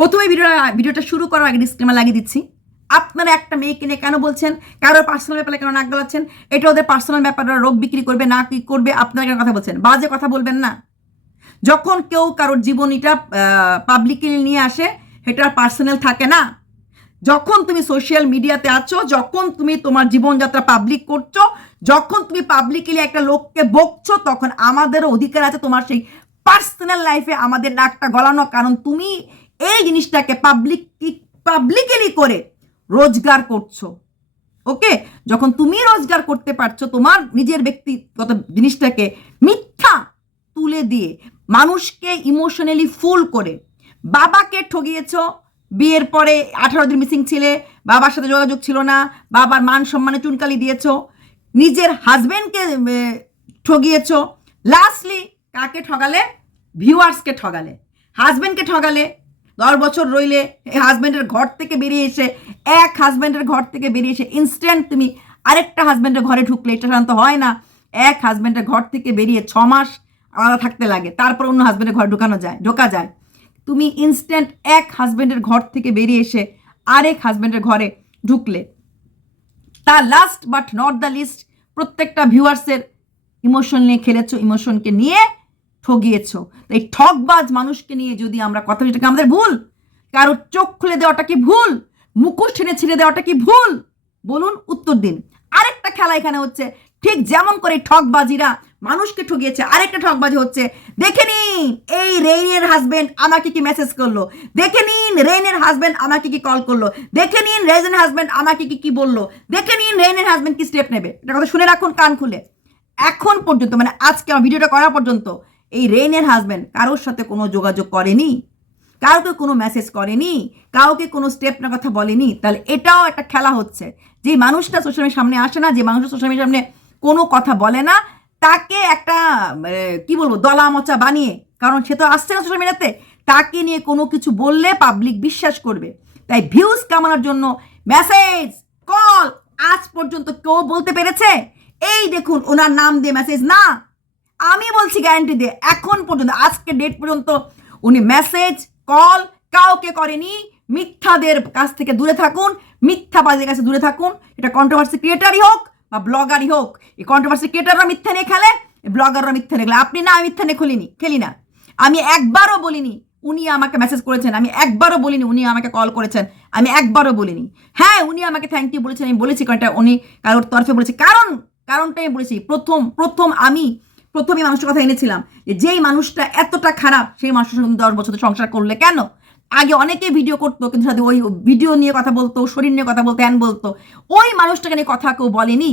প্রথমে ভিডিও ভিডিওটা শুরু করার আগে ডিসক্লেমার লাগিয়ে দিচ্ছি। আপনারা একটা মেয়েকে নিয়ে কেন বলছেন? কারোর পার্সোনাল ব্যাপারে কেন নাক গলাচ্ছেন? এটা ওদের পার্সোনাল ব্যাপারে রোগ বিক্রি করবে, না কি করবে, আপনারা কেন কথা বলছেন? বাজে কথা বলবেন না। যখন কেউ কারোর জীবনীটা পাবলিকলি নিয়ে আসে, সেটা পার্সোনাল থাকে না। যখন তুমি সোশ্যাল মিডিয়াতে আছো, যখন তুমি তোমার জীবনযাত্রা পাবলিক করছ, যখন তুমি পাবলিকলি একটা লোককে বকছো, তখন আমাদেরও অধিকার আছে তোমার সেই পার্সোনাল লাইফে আমাদের নাকটা গলানো কারণ তুমি এই জিনিসটাকে পাবলিক পাবলিকলি করে রোজগার করছ। ওকে যখন তুমি রোজগার করতে পারছ, তোমার নিজের ব্যক্তিগত জিনিসটাকে মিথ্যা তুলে দিয়ে মানুষকে ইমোশনালি ফুল করে। বাবাকে ঠগিয়েছ, বিয়ের পরে আঠারো দিন মিসিং ছিলে, বাবার সাথে যোগাযোগ ছিল না, বাবার মান সম্মানে চুনকালি দিয়েছ, নিজের হাজবেন্ডকে ঠগিয়েছ লাস্টলি কাকে ঠগালে? ভিউয়ার্সকে ঠগালে। হাজবেন্ডকে ঠগালে। দশ বছর রইলে হাজব্যান্ডের ঘর থেকে বেরিয়ে এসে, এক হাজব্যান্ডের ঘর থেকে বেরিয়ে এসে ইনস্ট্যান্ট তুমি আরেকটা হাজব্যান্ডের ঘরে ঢুকলে, এটা সাধারণত হয় না। এক হাজব্যান্ডের ঘর থেকে বেরিয়ে ছ মাস আলাদা থাকতে লাগে, তারপর অন্য হাজব্যান্ডের ঘরে ঢোকানো যায়, ঢোকা যায়। তুমি ইনস্ট্যান্ট এক হাজব্যান্ডের ঘর থেকে বেরিয়ে এসে আরেক হাজব্যান্ডের ঘরে ঢুকলে। তার last but not the least প্রত্যেকটা ভিউয়ার্সের ইমোশন নিয়ে খেলেছো ইমোশনকে নিয়ে ঠগিয়েছো। এই ঠকবাজ মানুষকে নিয়ে যদি আমরা কথা বলি, আমাদের ভুল। কারোর চোখ খুলে দেওয়াটা কি ভুল? মুখোশ টেনে ছিঁড়ে দেওয়াটা কি ভুল? বলুন উত্তর দিন। আরেকটা খেলা এখানে হচ্ছে ঠিক যেমন করে ঠকবাজিরা মানুষকে ঠকিয়েছে আরেকটা ঠকবাজি হচ্ছে দেখে নিন এই রেইনের হাজবেন্ড আমাকে কি মেসেজ করল? দেখে নিন রেইনের হাজবেন্ড আমাকে কি কল করল? দেখে নিন রেইনের হাজবেন্ড আমাকে কি কি বলল? দেখে নিন রেইনের হাজবেন্ড কি স্টেপ নেবে? এটা কথা শুনে রাখুন কান খুলে। এখন পর্যন্ত মানে আজকে আমার ভিডিওটা করা পর্যন্ত এই রেইনের হাজবেন্ড কারোর সাথে কোনো যোগাযোগ করেনি, কাউকে কোনো মেসেজ করেনি, কাউকে কোনো স্টেপ না কথা বলেনি, তাহলে এটাও একটা খেলা হচ্ছে। যে মানুষটা সোশ্যাল মিডিয়ার সামনে আসে না, যে মানুষটা সোশ্যাল মিডিয়ার সামনে কোনো কথা বলে না, তাকে একটা কি বলব দলা মচা বানিয়ে, কারণ সে তো আসছে না সোশ্যাল মিডিয়াতে তাকে নিয়ে কোনো কিছু বললে পাবলিক বিশ্বাস করবে। তাই ভিউজ কামানোর জন্য মেসেজ কল আজ পর্যন্ত কেউ বলতে পেরেছে? এই দেখুন, ওনার নাম দিয়ে মেসেজ না আমি বলছি গ্যারান্টি দিয়ে এখন পর্যন্ত, আজকে ডেট পর্যন্ত উনি মেসেজ কল কাউকে করেনি। মিথ্যাদের কাছ থেকে দূরে থাকুন মিথ্যাবাদের কাছে দূরে থাকুন। এটা কন্ট্রোভার্সি ক্রিয়েটারই হোক বা ব্লগারই হোক, এই কন্ট্রোভার্সি ক্রিয়েটাররা মিথ্যা নিয়ে খেলে ব্লগাররা মিথ্যা নিয়ে খেলে। আপনি না, আমি মিথ্যা নিয়ে খুলিনি খেলি না আমি একবারও বলিনি, উনি আমাকে মেসেজ করেছেন। আমি একবারও বলিনি, উনি আমাকে কল করেছেন। আমি একবারও বলিনি। হ্যাঁ উনি আমাকে থ্যাংক ইউ বলেছেন, আমি বলেছি কারণ এটা উনি কারোর তরফে বলেছি। কারণ কারণটা আমি বলেছি। প্রথম প্রথম আমি প্রথমে মানুষের কথা এনেছিলাম যে যেই মানুষটা এতটা খারাপ, সেই মানুষের সঙ্গে দশ বছর সংসার করলে কেন? আগে অনেকেই ভিডিও করতো, কিন্তু সাথে ওই ভিডিও নিয়ে কথা বলতো, শরীর নিয়ে কথা বলতো অ্যান বলতো। ওই মানুষটাকে নিয়ে কথা কেউ বলেনি।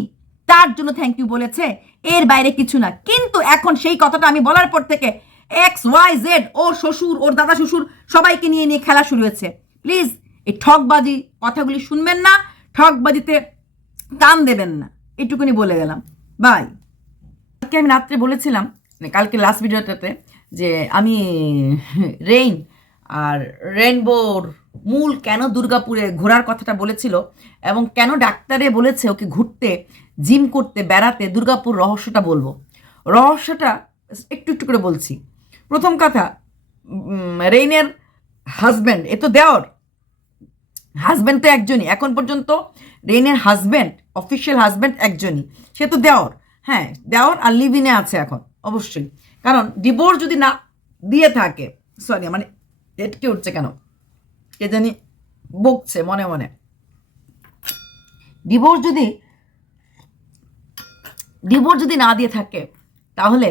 তার জন্য থ্যাংক ইউ বলেছে, এর বাইরে কিছু না। কিন্তু এখন সেই কথাটা আমি বলার পর থেকে এক্স ওয়াই জেড ওর শ্বশুর, ওর দাদা শ্বশুর সবাইকে নিয়ে নিয়ে খেলা শুরু হয়েছে। প্লিজ এই ঠকবাজি কথাগুলি শুনবেন না ঠকবাজিতে কান দেবেন না। এটুকুনি বলে গেলাম। বাই কালকে আমি রাত্রে বলেছিলাম মানে কালকে লাস্ট ভিডিওটাতে, যে আমি রেইন আর রেইনবোর মূল কেন দুর্গাপুরে ঘোরার কথাটা বলেছিল এবং কেন ডাক্তারে বলেছে ওকে ঘুরতে জিম করতে, বেড়াতে, দুর্গাপুর রহস্যটা বলব। রহস্যটা একটু একটু করে বলছি। প্রথম কথা রেইনের হাজব্যান্ড এ তো দেওর। হাজব্যান্ড তো একজনই। এখন পর্যন্ত রেইনের হাজব্যান্ড অফিসিয়াল হাজব্যান্ড একজনই। সে তো দেওর। হ্যাঁ দেওর আর লিভিনে আছে এখন, অবশ্যই। কারণ ডিভোর্স যদি না দিয়ে থাকে সরি মানে এটকে উঠছে কেন? কে জানি বকছে মনে মনে। ডিভোর্স যদি ডিভোর্স যদি না দিয়ে থাকে, তাহলে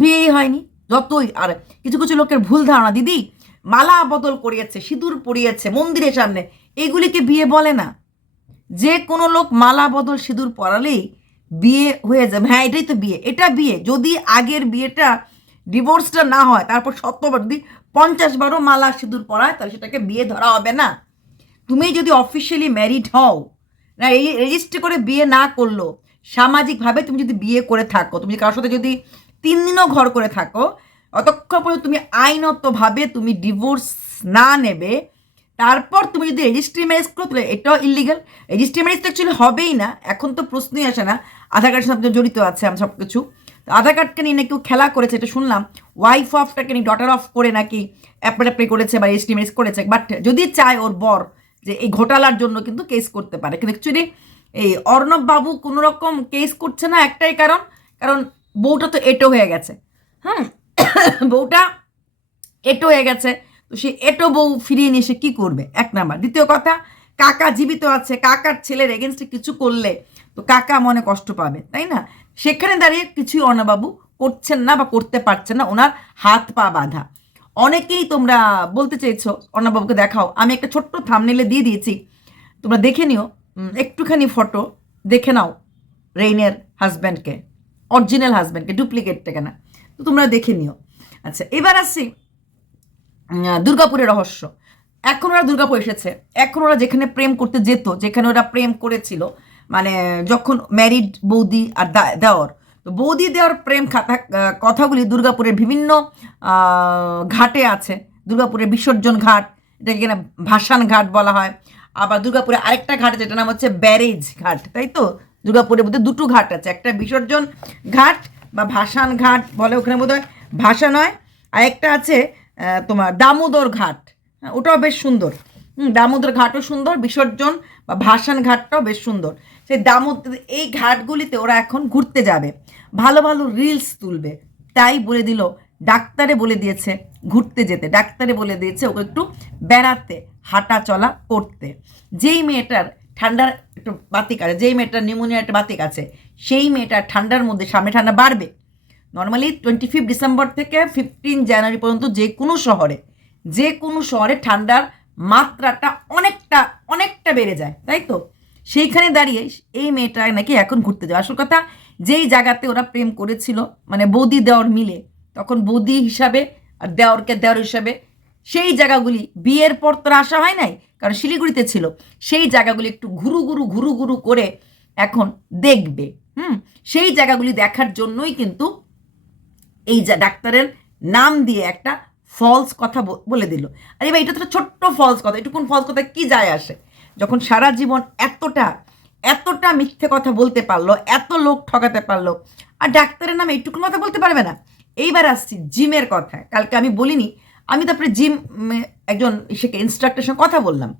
বিয়েই হয়নি, যতই। আর কিছু কিছু লোকের ভুল ধারণা, দিদি, মালা বদল করিয়েছে, সিঁদুর পরিয়েছে, মন্দিরের সামনে, এগুলিকে বিয়ে বলে না। যে কোনো লোক মালা বদল সিঁদুর পরালেই বিয়ে হয়ে যাবে। হ্যাঁ এটাই তো বিয়ে। এটা বিয়ে। যদি আগের বিয়েটা ডিভোর্সটা না হয়, তারপর শতবার যদি পঞ্চাশ বারো মালা সিঁদুর পরায়, তাহলে সেটাকে বিয়ে ধরা হবে না। তুমি যদি অফিসিয়ালি ম্যারিড হও, না, এই রেজিস্ট্রি করে বিয়ে না করল, সামাজিকভাবে তুমি যদি বিয়ে করে থাকো, তুমি কারোর সাথে যদি তিন দিনও ঘর করে থাকো, অতক্ষণ পর্যন্ত তুমি আইনতভাবে তুমি ডিভোর্স না নেবে, তারপর তুমি যদি রেজিস্ট্রি ম্যারেজ করো, তাহলে এটাও ইলিগাল রেজিস্ট্রি ম্যারেজ তো অ্যাকচুয়ালি হবেই না। এখন তো প্রশ্নই আসে না। আধার কার্ডের সাথে জড়িত আছে, আমি সব কিছু আধার কার্ডকে নিয়ে নাকি খেলা করেছে, এটা শুনলাম। ওয়াইফ অফটাকে নিয়ে ডটার অফ করে নাকি অ্যাপ্লাই অ্যাপ্লাই করেছে বা এসটিমেস করেছে বাট যদি চায় ওর বর যে এই ঘোটালার জন্য কিন্তু কেস করতে পারে। কিন্তু অ্যাকচুয়ালি এই অর্ণব বাবু কোনো রকম কেস করছে না একটাই কারণ কারণ বউটা তো এটো হয়ে গেছে। হুম? বউটা এটো হয়ে গেছে, তো সে এটো বউ ফিরিয়ে নিয়ে সে কী করবে? এক নাম্বার। দ্বিতীয় কথা, কাকা জীবিত আছে, কাকার ছেলের এগেনস্টে কিছু করলে তো কাকা মনে কষ্ট পাবে তাই না? সেখানে দাঁড়িয়ে কিছুই অর্ণবাবু করছেন না বা করতে পারছেন না ওনার হাত পা বাঁধা। অনেকেই তোমরা বলতে চেয়েছো অর্ণবাবুকে দেখাও। আমি একটা ছোট্ট থামনেলে দিয়ে দিয়েছি। তোমরা দেখে নিও। একটুখানি ফটো দেখে নাও রেইনের হাজব্যান্ডকে অরিজিনাল হাজব্যান্ডকে ডুপ্লিকেটটাকে না তো তোমরা দেখে নিও। আচ্ছা এবার উম, দুর্গাপুরের রহস্য। এখন ওরা দুর্গাপুর এসেছে। এখন ওরা যেখানে প্রেম করতে যেত যেখানে ওরা প্রেম করেছিল মানে যখন ম্যারিড বৌদি আর দেওর তো বৌদি দেওয়ার প্রেম খাতা কথাগুলি দুর্গাপুরের বিভিন্ন ঘাটে আছে। দুর্গাপুরের বিসর্জন ঘাট এটাকে কিনা ভাসান ঘাট বলা হয়। আবার দুর্গাপুরে আরেকটা ঘাট যেটার নাম হচ্ছে ব্যারেজ ঘাট তাই তো? দুর্গাপুরের মধ্যে দুটো ঘাট আছে একটা বিসর্জন ঘাট বা ভাসান ঘাট বলে ওখানে বোধ হয় নয় আরেকটা আছে তোমার দামোদর ঘাট। হ্যাঁ, ওটাও বেশ সুন্দর। দামোদর ঘাটও সুন্দর বিসর্জন বা ভাসান ঘাটটাও বেশ সুন্দর। সেই দামোদর এই ঘাটগুলিতে ওরা এখন ঘুরতে যাবে। ভালো ভালো রিলস তুলবে। তাই বলে দিল, ডাক্তারে বলে দিয়েছে ঘুরতে যেতে। ডাক্তারে বলে দিয়েছে ওকে একটু বেড়াতে, হাঁটা চলা করতে। যেই মেয়েটার ঠান্ডার একটু বাতিক আছে, যেই মেয়েটার নিউমোনিয়া একটা বাতিক আছে, সেই মেয়েটার ঠান্ডার মধ্যে সামনে ঠান্ডা বাড়বে। নর্মালি টোয়েন্টি ফিফ ডিসেম্বর থেকে ফিফটিন জানুয়ারি পর্যন্ত যে কোনো শহরে, যে কোনো শহরে ঠান্ডার মাত্রাটা অনেকটা অনেকটা বেড়ে যায়। তাই তো? সেইখানে দাঁড়িয়ে এই মেয়েটা নাকি এখন ঘুরতে যাবে। আসল কথা, যেই জায়গাতে ওরা প্রেম করেছিল মানে বৌদি দেওয়ার মিলে, তখন বৌদি হিসাবে আর দেওরকে দেওর হিসাবে, সেই জায়গাগুলি বিয়ের পর তোর আসা হয় নাই, কারণ শিলিগুড়িতে ছিল। সেই জায়গাগুলি একটু ঘুরু ঘুরু ঘুরু ঘুরু করে এখন দেখবে, হুম? সেই জায়গাগুলি দেখার জন্যই কিন্তু এই যা ডাক্তারের নাম দিয়ে একটা ফলস কথা বলে দিল। আরে ভাই, এটা তো ছোট্ট ফলস কথা এটুকুন ফলস কথা কি যায় আসে? যখন সারা জীবন এতটা এতটা মিথ্যে কথা বলতে পারল, এত লোক ঠকাতে পারল, আর ডাক্তারের নামে এইটুকুন কথা বলতে পারবে না। এইবার আসছি জিমের কথা কালকে আমি বলিনি, আমি তারপরে জিম একজন সেকে ইনস্ট্রাক্টরের সঙ্গে কথা বললাম।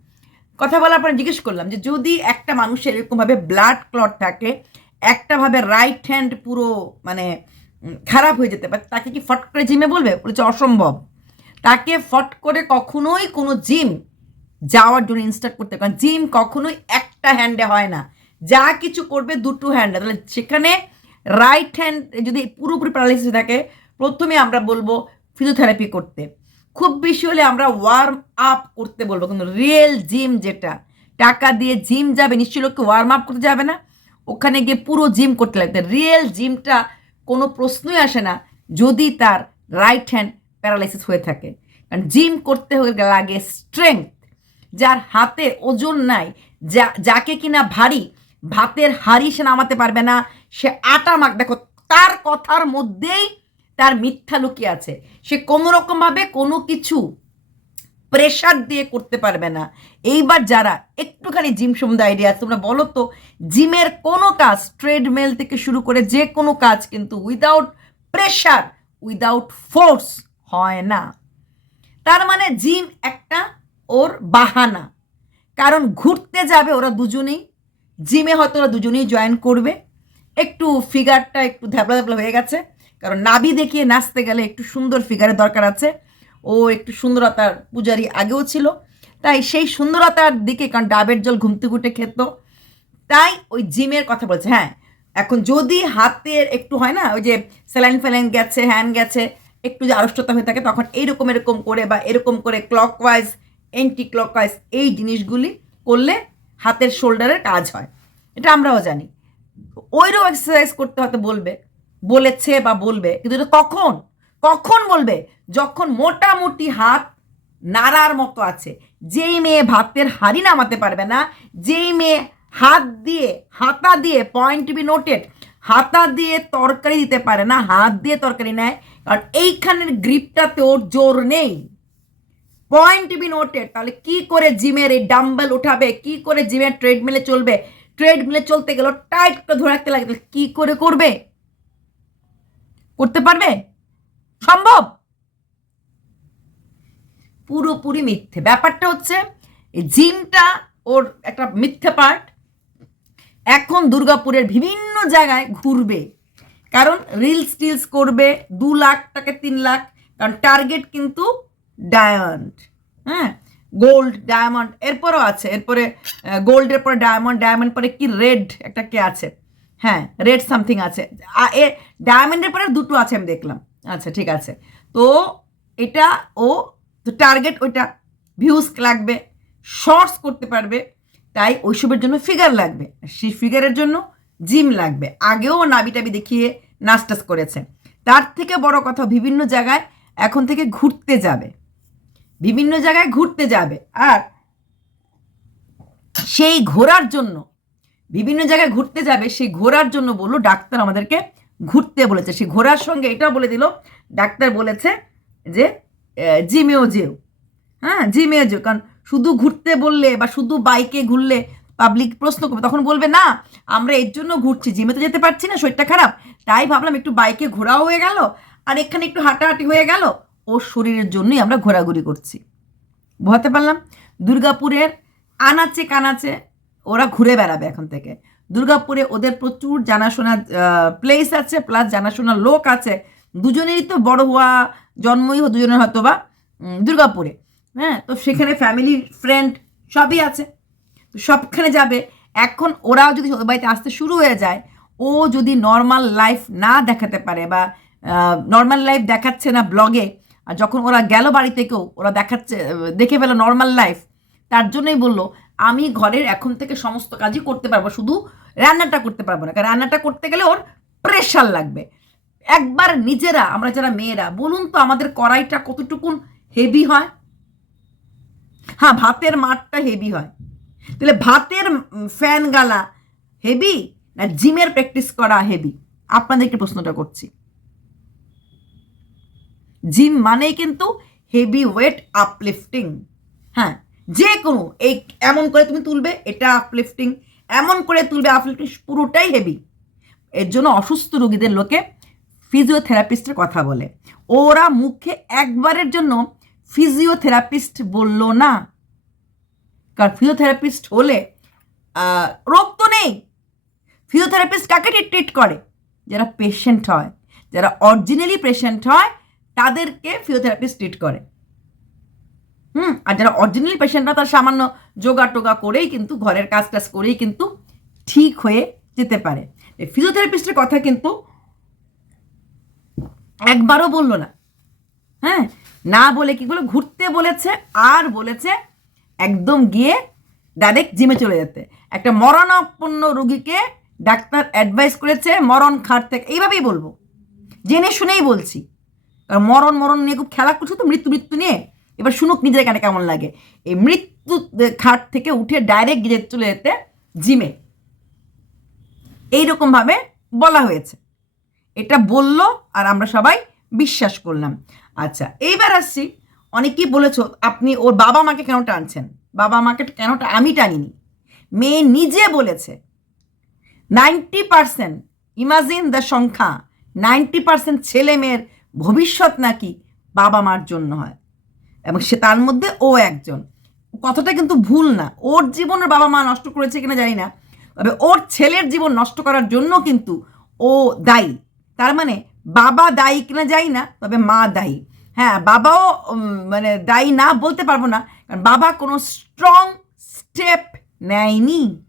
কথা বলার পরে জিজ্ঞেস করলাম যে, যদি একটা মানুষের এরকমভাবে ব্লাড ক্লট থাকে, একটাভাবে রাইট হ্যান্ড পুরো মানে খারাপ হয়ে যেতে পারে, তাকে কি ফট করে জিমে বলবে? বলেছে, অসম্ভব। তাকে ফট করে কখনোই কোনো জিম যাওয়ার জন্য ইনস্ট্রাক্ট করতে কারণ জিম কখনোই একটা হ্যান্ডে হয় না। যা কিছু করবে দুটো হ্যান্ডে তাহলে সেখানে রাইট হ্যান্ড যদি পুরোপুরি প্যারালাইসিস থাকে, প্রথমে আমরা বলব ফিজিওথেরাপি করতে। খুব বেশি হলে আমরা ওয়ার্ম আপ করতে বলব। কিন্তু রিয়েল জিম যেটা, টাকা দিয়ে জিম যাবে, নিশ্চয়ই লোককে ওয়ার্ম আপ করতে যাবে না। ওখানে গিয়ে পুরো জিম করতে লাগবে। রিয়েল জিমটা কোনো প্রশ্নই আসে না যদি তার রাইট হ্যান্ড প্যারালাইসিস হয়ে থাকে। কারণ জিম করতে হয়ে লাগে স্ট্রেংথ যার হাতে ওজন নাই, যা, যাকে কিনা ভারী, ভাতের হাড়ি সে নামাতে পারবে না। সে আটা মাখ, দেখো, তার কথার মধ্যেই তার মিথ্যা লুকিয়ে আছে। সে কোনো রকমভাবে কোনো কিছু প্রেশার দিয়ে করতে পারবে না। এইবার যারা একটুখানি জিম সম্বন্ধে আইডিয়া আছে, তোমরা বলো তো, জিমের কোনো কাজ ট্রেডমেল থেকে শুরু করে যে কোনো কাজ কিন্তু উইদাউট প্রেশার উইদাউট ফোর্স হয় না। তার মানে জিম একটা ওর বাহানা। কারণ ঘুরতে যাবে ওরা দুজনেই, জিমে হয়তো ওরা দুজনেই জয়েন করবে। একটু ফিগারটা একটু ধ্যাপলা ধ্যাপলা হয়ে গেছে। কারণ নাভি দেখিয়ে নাচতে গেলে একটু সুন্দর ফিগারের দরকার আছে। ও একটু সুন্দরতার পূজারি আগেও ছিল। তাই সেই সুন্দরতার দিকে, কারণ ডাবের জল ঘুমতে ঘুটে খেত। তাই ওই জিমের কথা বলছে হ্যাঁ এখন যদি হাতের একটু হয় না, ওই যে স্যালাইন ফ্যালাইন গেছে, হ্যান গেছে, একটু যে আড়ষ্টতা হয়ে থাকে, তখন এইরকম এরকম করে বা এরকম করে ক্লকওয়াইজ এন্টি ক্লকওয়াইজ এই জিনিসগুলি করলে হাতের শোল্ডারের কাজ হয়। এটা আমরাও জানি। ওইরকম এক্সারসাইজ করতে হয়তো বলবে, বলেছে বা বলবে, কিন্তু এটা কখন কখন বলবে? যখন মোটামুটি হাত নাড়ার মতো আছে। যেই মেয়ে ভাতের হাড়ি নামাতে পারবে না, যেই মেয়ে হাত দিয়ে, হাতা দিয়ে পয়েন্ট বি নোটেড হাতা দিয়ে তরকারি দিতে পারে না, হাত দিয়ে তরকারি নেয়, কারণ এইখানের গ্রিপটাতে ওর জোর নেই। পয়েন্ট বি নোটেড তাহলে কি করে জিমের এই ডাম্বেল উঠাবে, কি করে জিমের ট্রেডমিলে চলবে ট্রেডমিলে চলতে গেলে টাইট করে ধরে রাখতে লাগে কি করে করবে? করতে পারবে? সম্ভব? পুরোপুরি মিথ্যে। ব্যাপারটা হচ্ছে জিমটা ওর একটা মিথ্যে পার্ট এখন দুর্গাপুরের বিভিন্ন জায়গায় ঘুরবে। কারণ রিলস টিলস করবে, দু লাখ টাকা তিন লাখ, কারণ টার্গেট কিন্তু ডায়মন্ড হ্যাঁ? গোল্ড, ডায়মন্ড, এরপরও আছে, এরপরে গোল্ডের পরে ডায়মন্ড ডায়মন্ড, পরে কি, রেড একটা কে আছে? হ্যাঁ রেড সামথিং আছে। এ, ডায়মন্ডের পরে দুটো আছে আমি দেখলাম। আচ্ছা ঠিক আছে। তো এটা ও, তো টার্গেট ওইটা, ভিউজ লাগবে, শর্টস করতে পারবে, তাই ওইসবের জন্য ফিগার লাগবে। সেই ফিগারের জন্য জিম লাগবে। আগেও নাবি টাবি দেখিয়ে নাচ টাচ করেছে। তার থেকে বড় কথা বিভিন্ন জায়গায় এখন থেকে ঘুরতে যাবে। বিভিন্ন জায়গায় ঘুরতে যাবে। আর সেই ঘোরার জন্য, বিভিন্ন জায়গায় ঘুরতে যাবে, সেই ঘোরার জন্য বলল ডাক্তার আমাদেরকে ঘুরতে বলেছে। সেই ঘোরার সঙ্গে এটাও বলে দিল, ডাক্তার বলেছে যে জিমেও যেও। হ্যাঁ জিমেও যেও। কারণ শুধু ঘুরতে বললে বা শুধু বাইকে ঘুরলে পাবলিক প্রশ্ন করবে, তখন বলবে, না, আমরা এর জন্য ঘুরছি জিমে তো যেতে পারছি না, শরীরটা খারাপ। তাই ভাবলাম একটু বাইকে ঘোরাও হয়ে গেল, আর এখানে একটু হাঁটাহাঁটি হয়ে গেল। ওর শরীরের জন্যই আমরা ঘোরাঘুরি করছি। বোঝাতে পারলাম? দুর্গাপুরের আনাচে কানাচে ওরা ঘুরে বেড়াবে এখন থেকে। দুর্গাপুরে ওদের প্রচুর জানাশোনা প্লেস আছে প্লাস জানাশোনা লোক আছে। দুজনেরই তো বড় হওয়া, জন্মই দুজনের হয়তো বা দুর্গাপুরে। হ্যাঁ তো সেখানে ফ্যামিলি ফ্রেন্ড সবই আছে। তো সবখানে যাবে। এখন ওরাও যদি ওদের বাড়িতে আসতে শুরু হয়ে যায়, ও যদি নর্মাল লাইফ না দেখাতে পারে বা নর্মাল লাইফ দেখাচ্ছে না ব্লগে আর যখন ওরা গেল বাড়ি থেকেও, ওরা দেখাচ্ছে দেখে ফেলো নর্মাল লাইফ তার জন্যই বলল, আমি ঘরের এখন থেকে সমস্ত কাজই করতে পারব, শুধু রান্নাটা করতে পারব না। কারণ রান্নাটা করতে গেলে ওর প্রেশার লাগবে। একবার নিজেরা, আমরা যারা মেয়েরা, বলুন তো আমাদের কড়াইটা কতটুকুন হেভি হয়? হ্যাঁ ভাতের মাঠটা হেভি হয়। তাহলে ভাতের ফ্যান গালা হেভি না জিমের প্র্যাকটিস করা হেভি আপনাদেরকে প্রশ্নটা করছি। জিম মানেই কিন্তু হেভি ওয়েট আপলিফটিং হ্যাঁ যে কোনো এই এমন করে তুমি তুলবে, এটা আপলিফটিং এমন করে তুলবে আপলিফটিং পুরোটাই হেভি এর জন্য অসুস্থ রোগীদের লোকে ফিজিওথেরাপিস্টের কথা বলে। ওরা মুখে একবারের জন্য ফিজিওথেরাপিস্ট বলল না। কারণ ফিজিওথেরাপিস্ট হলে রোগ তো নেই। ফিজিওথেরাপিস্ট কাকে ট্রিট করে? যারা পেশেন্ট হয়, যারা অরিজিনালি পেশেন্ট হয় তাদেরকে ফিজিওথেরাপিস্ট ট্রিট করে। হুম? আর যারা অরিজিনাল পেশেন্টরা তার সামান্য যোগা টোগা করেই কিন্তু, ঘরের কাজ টাজ করেই কিন্তু ঠিক হয়ে যেতে পারে। ফিজিওথেরাপিস্টের কথা কিন্তু একবারও বলল না। হ্যাঁ? না বলে কি বলে ঘুরতে বলেছে, আর বলেছে একদম গিয়ে ডাইরেক্ট জিমে চলে যেতে। একটা মরণাপন্ন রুগীকে ডাক্তার অ্যাডভাইস করেছে, মরণ খাট থেকে। এইভাবেই বলব। জেনে শুনেই বলছি। কারণ মরণ মরণ নিয়ে খুব খেলা করছ তো মৃত্যু মৃত্যু নিয়ে। এবার শুনুক নিজের এখানে কেমন লাগে। এই মৃত্যু খাট থেকে উঠে ডাইরেক্ট গিয়ে চলে যেতে জিমে। এইরকমভাবে বলা হয়েছে। এটা বলল আর আমরা সবাই বিশ্বাস করলাম। আচ্ছা এইবার আসছি। অনেকেই বলেছ, আপনি ওর বাবা মাকে কেন টানছেন? বাবা মাকে কেন আমি টানিনি? মেয়ে নিজে বলেছে, নাইনটি পার্সেন্ট, ইমাজিন দ্য সংখ্যা, নাইনটি পার্সেন্ট ছেলে মেয়ের ভবিষ্যৎ নাকি বাবা মার জন্য হয়। এবং সে তার মধ্যে ও একজন। কথাটা কিন্তু ভুল না। ওর জীবনের বাবা মা নষ্ট করেছে কিনা জানি না। তবে ওর ছেলের জীবন নষ্ট করার জন্য কিন্তু ও দায়ী। তার মানে বাবা দায়ী কিনা যাই না, তবে মা দায়ী। হ্যাঁ বাবাও মানে দায়ী না বলতে পারব না। কারণ বাবা কোনো স্ট্রং স্টেপ নেয়নি।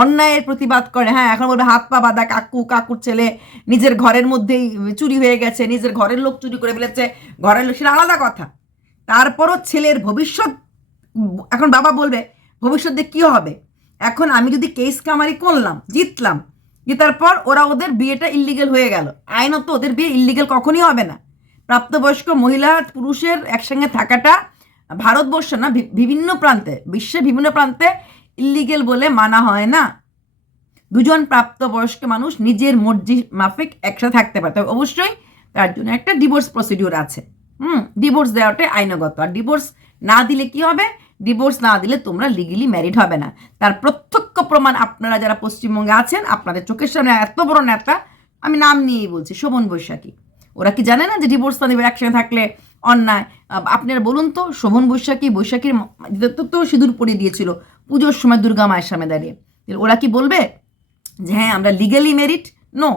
অন্যায়ের প্রতিবাদ করে। হ্যাঁ এখন বলবে হাত পা বাঁধা কাকু, কাকুর ছেলে নিজের ঘরের মধ্যেই চুরি হয়ে গেছে, নিজের ঘরের লোক চুরি করে ফেলেছে, ঘরের লোক, সেটা আলাদা কথা। তারপরও ছেলের ভবিষ্যৎ, এখন বাবা বলবে ভবিষ্যতে কি হবে? এখন আমি যদি কেস কামারি করলাম, জিতলাম, জেতার পর ওরা ওদের বিয়েটা ইল্লিগেল হয়ে গেল। আইনত ওদের বিয়ে ইল্লিগেল কখনই হবে না। প্রাপ্তবয়স্ক মহিলা, পুরুষের একসঙ্গে থাকাটা ভারতবর্ষ না বিভিন্ন প্রান্তে, বিশ্বের বিভিন্ন প্রান্তে ইল্লিগেল বলে মানা হয় না। দুজন প্রাপ্তবয়স্ক মানুষ নিজের মর্জি মাফিক একসাথে থাকতে পারে। তবে অবশ্যই তার জন্য একটা ডিভোর্স প্রসিডিওর আছে। হুম ডিভোর্স দেওয়াটাই আইনগত। আর ডিভোর্স না দিলে কি হবে? ডিভোর্স না দিলে তোমরা লিগেলি ম্যারিড হবে না। তার প্রত্যক্ষ প্রমাণ আপনারা যারা পশ্চিমবঙ্গে আছেন, আপনাদের চোখের সামনে এত বড় নেতা, আমি নাম নিয়েই বলছি, শোভন বৈশাখী। ওরা কি জানে না যে ডিভোর্স না দেবে একসঙ্গে থাকলে অন্যায়? আপনারা বলুন তো, শোভন বৈশাখী, বৈশাখীর তো সিঁদুর পরিয়ে দিয়েছিল। পুজোর সময় দুর্গা মায়ের সামনে দাঁড়িয়ে। ওরা কি বলবে? যে হ্যাঁ আমরা লিগেলি মেরিট নো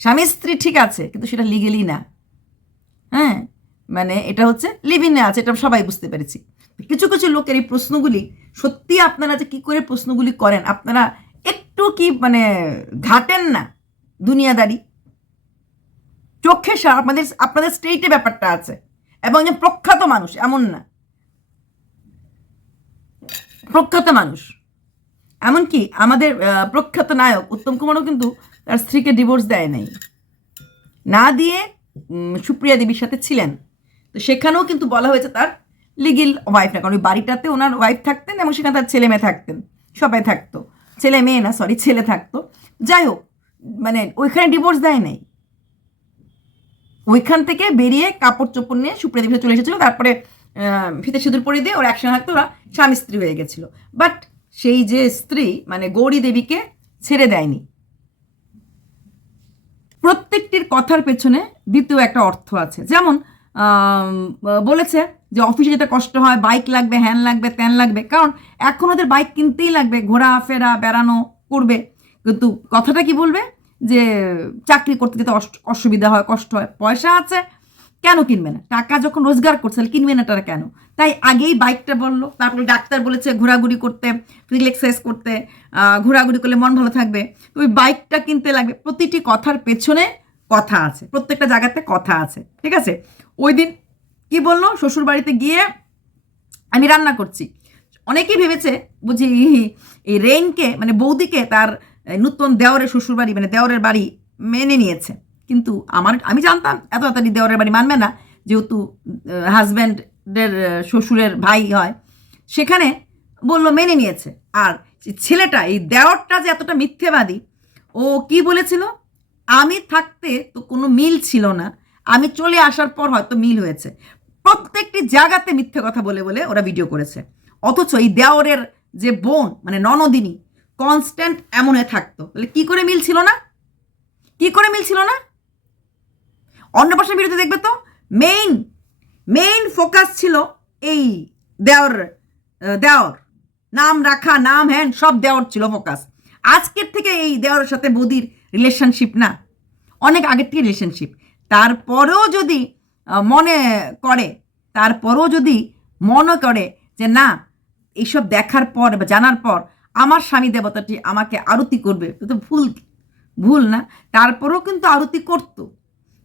স্বামী স্ত্রী ঠিক আছে, কিন্তু সেটা লিগেলি না। হ্যাঁ মানে এটা হচ্ছে লিভিনে আছে, এটা সবাই বুঝতে পেরেছি। কিছু কিছু লোকের এই প্রশ্নগুলি সত্যি আপনারা যে কী করে প্রশ্নগুলি করেন, আপনারা একটু কি মানে ঘাটেন না, দুনিয়াদারি। চোখে আপনাদের আপনাদের স্টেটে ব্যাপারটা আছে। এবং একজন প্রখ্যাত মানুষ, এমন না। প্রখ্যাত মানুষ। এমনকি আমাদের প্রখ্যাত নায়ক উত্তম কুমারও কিন্তু তার স্ত্রীকে ডিভোর্স দেয় নাই। না দিয়ে সুপ্রিয়া দেবীর সাথে ছিলেন। তো সেখানেও কিন্তু বলা হয়েছে তার লিগেল ওয়াইফ না, কারণ ওই বাড়িটাতে ওনার ওয়াইফ থাকতেন এবং সেখানে তার ছেলে মেয়ে থাকতেন। সবাই থাকতো। ছেলে মেয়ে না সরি ছেলে থাকতো। যাই হোক মানে ওইখানে ডিভোর্স দেয় নাই। ওইখান থেকে বেরিয়ে কাপড় চোপড় নিয়ে সুপ্রিয়া দেবী চলে এসেছিল। তারপরে ফিতে সিঁদুর পরিয়ে দিয়ে ওরা একসঙ্গে থাকতো, ওরা স্বামী স্ত্রী হয়ে গেছিল। বাট সেই যে স্ত্রী মানে গৌরী দেবীকে ছেড়ে দেয়নি। প্রত্যেকটির কথার পেছনে দ্বিতীয় একটা অর্থ আছে। যেমন বলেছে যে অফিসে যেতে কষ্ট হয়, বাইক লাগবে, হ্যান লাগবে, ত্যান লাগবে। কারণ এখন ওদের বাইক কিনতেই লাগবে ঘোরাফেরা বেড়ানো করবে। কিন্তু কথাটা কি বলবে? যে চাকরি করতে যেতে অস- অসুবিধা হয়, কষ্ট হয়। পয়সা আছে কেন কিনবে না? টাকা যখন রোজগার করছে কিনবে না তারা কেন? তাই আগেই বাইকটা বলল, তারপরে ডাক্তার বলেছে ঘোরাঘুরি করতে ফিজিক্যাল এক্সারসাইজ করতে ঘোরাঘুরি করলে মন ভালো থাকবে। ওই বাইকটা কিনতে লাগবে, প্রতিটি কথার পেছনে কথা আছে, প্রত্যেকটা জায়গাতে কথা আছে, ঠিক আছে? ওই দিন কি বলল? শ্বশুর বাড়িতে গিয়ে আমি রান্না করছি। অনেকেই ভেবেছে, বুঝি এই রেইনকে মানে বৌদিকে তার নূতন দেওরের শ্বশুর বাড়ি মানে দেওরের বাড়ি মেনে নিয়েছে। কিন্তু আমার, আমি জানতাম, এত তাড়াতাড়ি দেওরের বাড়ি মানবে না, যেহেতু হাজব্যান্ডের শ্বশুরের ভাই হয়। সেখানে বলল, মেনে নিয়েছে। আর ছেলেটা, এই দেওরটা যে এতটা মিথ্যেবাদী, ও কি বলেছিল? আমি থাকতে তো কোনো মিল ছিল না। আমি চলে আসার পর হয়তো মিল হয়েছে। প্রত্যেকটি জায়গাতে মিথ্যে কথা বলে বলে ওরা ভিডিও করেছে। অথচ এই দেওরের যে বোন মানে ননদিনী কনস্ট্যান্ট এমন হয়ে থাকতো। তাহলে কী করে মিল ছিল না? কি করে মিল ছিল না? অন্নপ্রাশন বিরুদ্ধে দেখবে তো? মেইন মেইন ফোকাস ছিল এই দেওর দেওর। নাম রাখা, নাম, হ্যান, সব দেওয়ার ছিল ফোকাস আজকের থেকে এই দেওয়ার সাথে বৌদির রিলেশনশিপ না। অনেক আগের থেকে রিলেশনশিপ তারপরেও যদি মনে করে, তারপরেও যদি মনে করে যে না, এইসব দেখার পর বা জানার পর আমার স্বামী দেবতাটি আমাকে আরতি করবে তো ভুল ভুল না? তারপরেও কিন্তু আরতি করতো।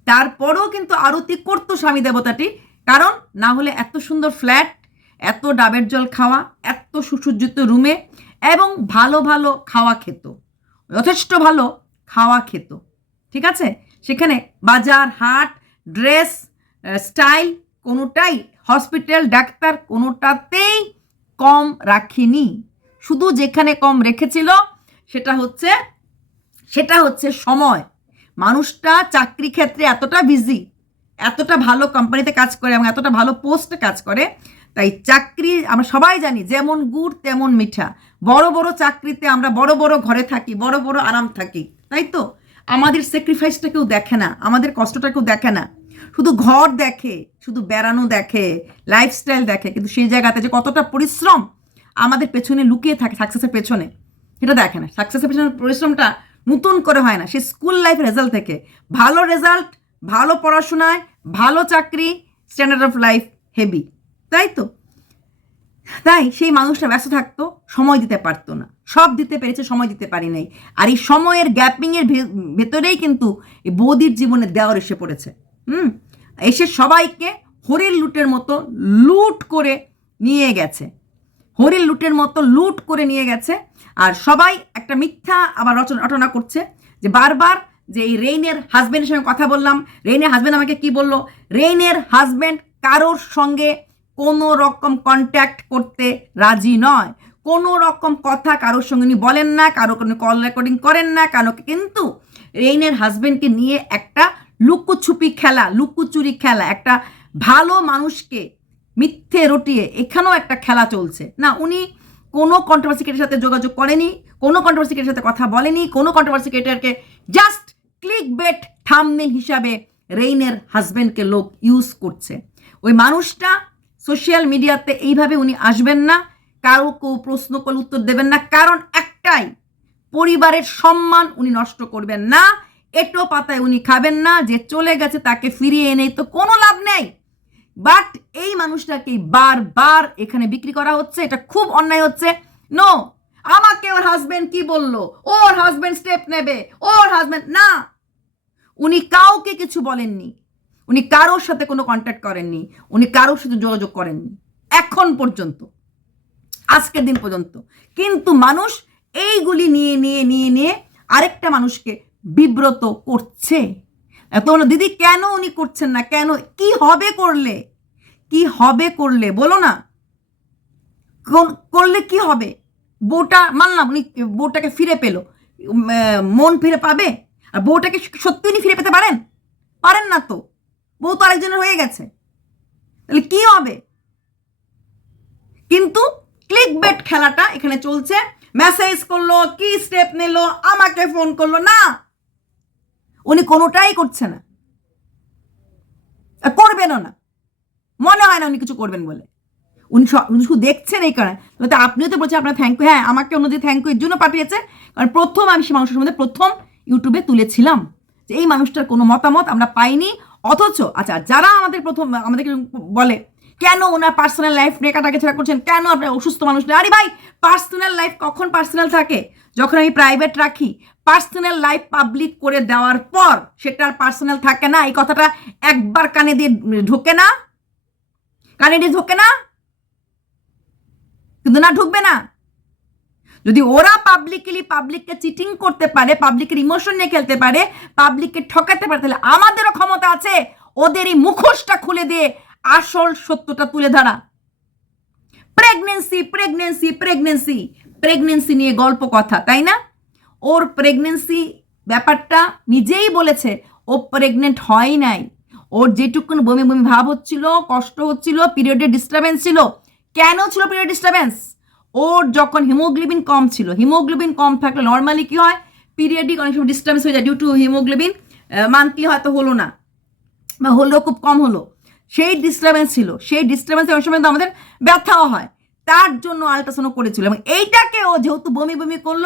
তারপরেও কিন্তু আরতি করতো স্বামী দেবতাটি। কারণ না হলে এত সুন্দর ফ্ল্যাট, এত ডাবের জল খাওয়া, এত সুসজ্জিত রুমে এবং ভালো ভালো খাওয়া খেত। যথেষ্ট ভালো খাওয়া খেত। ঠিক আছে? সেখানে বাজার, হাট, ড্রেস স্টাইল কোনোটাই, হসপিটাল, ডাক্তার কোনোটাতেই কম রাখিনি। শুধু যেখানে কম রেখেছিল, সেটা হচ্ছে সেটা হচ্ছে সময়। মানুষটা চাকরি ক্ষেত্রে এতটা বিজি এতটা ভালো কোম্পানিতে কাজ করে এবং এতটা ভালো পোস্টে কাজ করে, তাই চাকরি আমরা সবাই জানি যেমন গুড় তেমন মিঠা। বড় বড় চাকরিতে আমরা বড় বড় ঘরে থাকি, বড় বড় আরাম থাকি, তাই তো? আমাদের স্যাক্রিফাইসটা কেউ দেখে না, আমাদের কষ্টটা কেউ দেখে না। শুধু ঘর দেখে, শুধু বেড়ানো দেখে লাইফস্টাইল দেখে, কিন্তু সেই জায়গাতে যে কতটা পরিশ্রম আমাদের পেছনে লুকিয়ে থাকে সাকসেসের পেছনে, সেটা দেখে না। সাকসেসের পেছনে পরিশ্রমটা নতুন করে হয় না। সে স্কুল লাইফ রেজাল্ট থেকে। ভালো রেজাল্ট ভালো পড়াশোনায়, ভালো চাকরি স্ট্যান্ডার্ড অফ লাইফ হেভি তাই তো? তাই সেই মানুষটা ব্যস্ত থাকতো, সময় দিতে পারতো না। সব দিতে পেরেছে, সময় দিতে পারি নাই। আর এই সময়ের গ্যাপিংয়ের ভেতরেই কিন্তু এই বৌদির জীবনে দেওয়ার এসে পড়েছে। হুম? এসে সবাইকে হরির লুটের মতো লুট করে নিয়ে গেছে। হরির লুটের মতো লুট করে নিয়ে গেছে। আর সবাই একটা মিথ্যা আবার রচনা, রটনা করছে যে বারবার যে এই রেইনের হাজব্যান্ডের সঙ্গে কথা বললাম, রেইনের হাজব্যান্ড আমাকে কি বলল? রেইনের হাজব্যান্ড কারোর সঙ্গে কোনো রকম কন্ট্যাক্ট করতে রাজি নয়। কোনো রকম কথা কারোর সঙ্গে উনি বলেন না, কারও কোনো কল রেকর্ডিং করেন না, কারও কিন্তু রেইনের হাজব্যান্ডকে নিয়ে একটা লুকোছুপি খেলা, লুকোচুরি খেলা, একটা ভালো মানুষকে মিথ্যে রটিয়ে এখানেও একটা খেলা চলছে। না, উনি কোনো কন্ট্রোভার্সি সাথে যোগাযোগ করেনি, কোনো কন্ট্রোভার্সি সাথে কথা বলেনি, কোনো controversy just click bait thumbnail হিসাবে রেইনের হাজব্যান্ডকে লোক ইউজ করছে। ওই মানুষটা সোশ্যাল মিডিয়াতে এইভাবে উনি আসবেন না কারও কেউ প্রশ্ন করলে উত্তর দেবেন না, কারণ একটাই, পরিবারের সম্মান উনি নষ্ট করবেন না, এটো পাতায় উনি খাবেন না, যে চলে গেছে তাকে ফিরিয়ে এনে তো কোনো লাভ নেই। বাট এই মানুষটাকে বারবার এখানে বিক্রি করা হচ্ছে, এটা খুব অন্যায় হচ্ছে। নো আমাকে ওর হাজবেন্ড কি বলল? ওর হাজবেন্ড স্টেপ নেবে, ওর হাজবেন্ড না! উনি কাউকে কিছু বলেননি। উনি কারোর সাথে কোনো কন্ট্যাক্ট করেননি। উনি কারোর সাথে যোগাযোগ করেননি। এখন পর্যন্ত। আজকের দিন পর্যন্ত। কিন্তু মানুষ এইগুলি নিয়ে নিয়ে নিয়ে নিয়ে আরেকটা মানুষকে বিব্রত করছে। তোমরা দিদি, কেন উনি করছেন না? কেন? কি হবে করলে? কি হবে করলে? বলো না। করলে কি হবে? বউটা, মানলাম উনি বউটাকে ফিরে পেল। মন ফিরে পাবে? আর বউটাকে সত্যি উনি ফিরে পেতে পারেন? পারেন না তো। বউ তো আরেকজনের হয়ে গেছে। তাহলে কি হবে? কিন্তু ক্লিক বেট খেলাটা এখানে চলছে। মেসেজ করল, কি স্টেপ নিল, আমাকে ফোন করল, না! উনি কোনোটাই করছে না। আর করবেনও না। মনে হয় না উনি কিছু করবেন বলে। উনি স- শুধু দেখছেন এই কারণে। আপনিও তো বলছেন আপনার থ্যাংক ইউ হ্যাঁ আমাকে অন্যদের থ্যাংক ইউ এর জন্য পাঠিয়েছে। কারণ প্রথম আমি সেই মানুষের মধ্যে প্রথম ইউটিউবে তুলেছিলাম। যে এই মানুষটার কোনো মতামত আমরা পাইনি। অথচ আচ্ছা যারা আমাদের প্রথম, আমাদেরকে বলে, কেন ওনার পার্সোনাল লাইফ নিয়ে কাটাকে ছেড়া করছেন? কেন আপনার অসুস্থ মানুষ? আরে ভাই পার্সোনাল লাইফ কখন পার্সোনাল থাকে? যখন আমি প্রাইভেট রাখি পার্সোনাল লাইফ পাবলিক করে দেওয়ার পর সেটা আর পার্সোনাল থাকে না। এই কথাটা একবার কানে দিয়ে ঢোকে না। কানে দিয়ে ঢোকে না। কিন্তু না, ঢুকবে না। যদি ওরা পাবলিকলি পাবলিককে চিটিং করতে পারে পাবলিকের ইমোশন নিয়ে খেলতে পারে পাবলিককে ঠকাতে পারে, তাহলে আমাদেরও ক্ষমতা আছে ওদের এই মুখোশটা খুলে দিয়ে আসল সত্যটা তুলে ধরা। প্রেগনেন্সি প্রেগনেন্সি প্রেগনেন্সি প্রেগনেন্সি নিয়ে গল্প কথা, তাই না? ওর প্রেগনেন্সি ব্যাপারটা নিজেই বলেছে, ও প্রেগনেন্ট হয় নাই। ওর যেটুকুন বমি বমি ভাব হচ্ছিল, কষ্ট হচ্ছিল পিরিয়ডের ডিস্টারবেন্স ছিল। কেন ছিল পিরিয়ড ডিস্টারবেন্স ওর যখন হিমোগ্লোবিন কম ছিল হিমোগ্লোবিন কম থাকলে নর্মালি কি হয়? পিরিয়ডিক অনেক সময় ডিস্টার্বেন্স হয়ে যায় ডিউ টু হিমোগ্লোবিন মান্থলি হয়তো হলো না, বা হলো, খুব কম হলো। সেই ডিস্টারবেন্স ছিল, সেই ডিস্টারবেন্সে অনেক সময় আমাদের ব্যথাও হয়। তার জন্য আলট্রাসাউন্ড করেছিল। এবং এইটাকে ও যেহেতু বমি বমি করল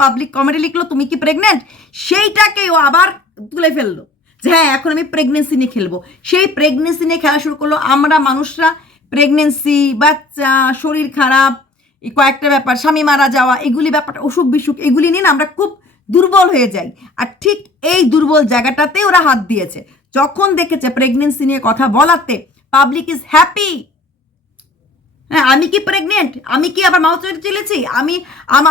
পাবলিক কমেডি লিখলো, তুমি কি প্রেগনেন্ট সেইটাকে ও আবার তুলে ফেলল যে হ্যাঁ এখন আমি প্রেগনেন্সি নিয়ে খেলব। সেই প্রেগনেন্সি নিয়ে খেলা শুরু করল। আমরা মানুষরা প্রেগনেন্সি বাচ্চা, শরীর খারাপ কয়েকটা ব্যাপার, স্বামী মারা যাওয়া, এগুলি ব্যাপারটা অসুখ বিসুখ, এগুলি নিয়ে আমরা খুব দুর্বল হয়ে যাই। আর ঠিক এই দুর্বল জায়গাটাতেই ওরা হাত দিয়েছে। যখন দেখেছে প্রেগনেন্সি নিয়ে কথা বলাতে পাবলিক ইজ হ্যাপি হ্যাঁ আমি কি প্রেগনেন্ট আমি কি আবার মা হতে চলেছি? আমি, আমা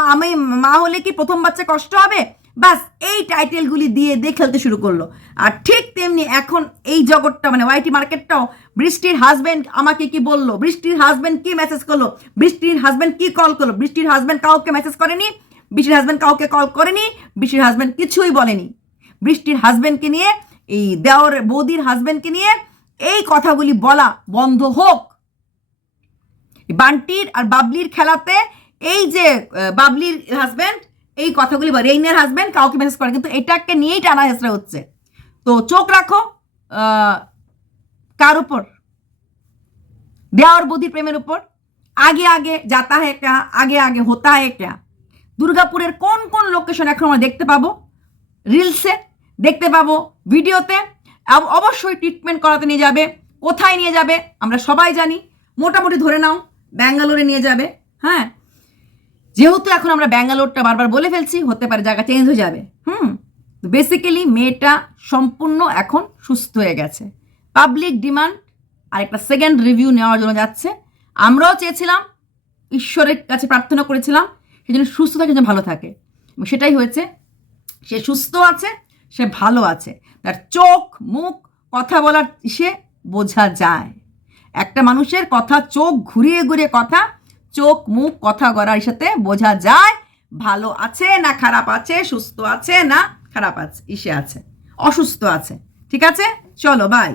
মা হলে কি প্রথম বাচ্চা কষ্ট হবে? বাস এই টাইটেলগুলি দিয়ে দিয়ে খেলতে শুরু করল। আর ঠিক তেমনি এখন এই জগৎটা মানে ওয়াইটি মার্কেটটাও বৃষ্টির হাজবেন্ড আমাকে কি বলল? বৃষ্টির হাজব্যান্ড কি মেসেজ করল? বৃষ্টির হাজব্যান্ড কি কল করল? বৃষ্টির হাজব্যান্ড কাউকে মেসেজ করেনি? বৃষ্টির হাজবেন্ড কাউকে কল করেনি? বৃষ্টির হাজব্যান্ড কিছুই বলেনি। বৃষ্টির হাজব্যান্ডকে নিয়ে, এই দেওয়ার বৌদির হাজব্যান্ডকে নিয়ে, এই কথাগুলি বলা বন্ধ হোক। বান্টির আর বাবলির খেলাতে এই যে বাবলির হাজব্যান্ড এই কথাগুলি বা রেইনের হাজব্যান্ড কাউকে মেসেজ করে, কিন্তু এটাকে নিয়েই টানা হেসরা হচ্ছে। তো চোখ রাখো কার উপর? দেওয়ার বৌদির প্রেমের উপর? আগে আগে যাতা হ্যাঁ ক্যা, আগে আগে হোতা হে ক্যা? দুর্গাপুরের কোন কোন লোকেশন এখন আমরা দেখতে পাবো? রিলসে দেখতে পাবো, ভিডিওতে। অবশ্যই ট্রিটমেন্ট করাতে নিয়ে যাবে, কোথায় নিয়ে যাবে, আমরা সবাই জানি। মোটামুটি ধরে নাও ব্যাঙ্গালোরে নিয়ে যাবে হ্যাঁ? যেহেতু এখন আমরা ব্যাঙ্গালোরটা বারবার বলে ফেলছি, হতে পারে জায়গা চেঞ্জ হয়ে যাবে, হুম? বেসিক্যালি মেয়েটা সম্পূর্ণ এখন সুস্থ হয়ে গেছে। পাবলিক ডিমান্ড আর একটা সেকেন্ড রিভিউ নেওয়ার জন্য যাচ্ছে। আমরাও চেয়েছিলাম, ঈশ্বরের কাছে প্রার্থনা করেছিলাম সেই জন্য সুস্থ থাকে যেন ভালো থাকে। সেটাই হয়েছে, সে সুস্থ আছে, সে ভালো আছে। তার চোখ, মুখ, কথা বলার সে বোঝা যায়। একটা মানুষের কথা, চোখ ঘুরিয়ে ঘুরিয়ে কথা, চোখ মুখ কথা গড়ার সাথে বোঝা যায়, ভালো আছে না খারাপ আছে, সুস্থ আছে না খারাপ আছে, ইসে আছে, অসুস্থ আছে। ঠিক আছে? চলো বাই